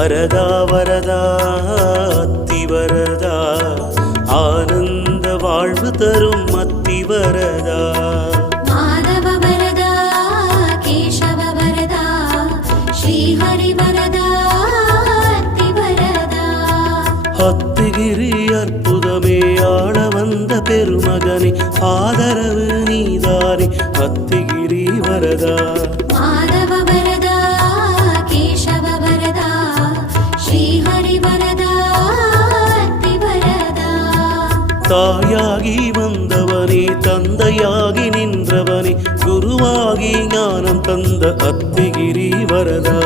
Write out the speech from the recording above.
வரதா வரதா அத்தி வரதா ஆனந்த வாழ்வு தரும் அத்தி வரதா மாதவ வரதா கேசவ வரதா ஸ்ரீஹரி வரதா அத்தி வரதா அத்திகிரி அற்புதமே ஆள வந்த பெருமகனே ஆதரவு நீதானே அத்திகிரி வரதா மாதவ வரதா கேசவ வரதா ஸ்ரீஹரி வரதா அத்தி வரதா தாயாகி வந்தவனே தந்தையாகி நின்றவனே குருவாகி ஞானம் தந்த அத்திகிரி வரதா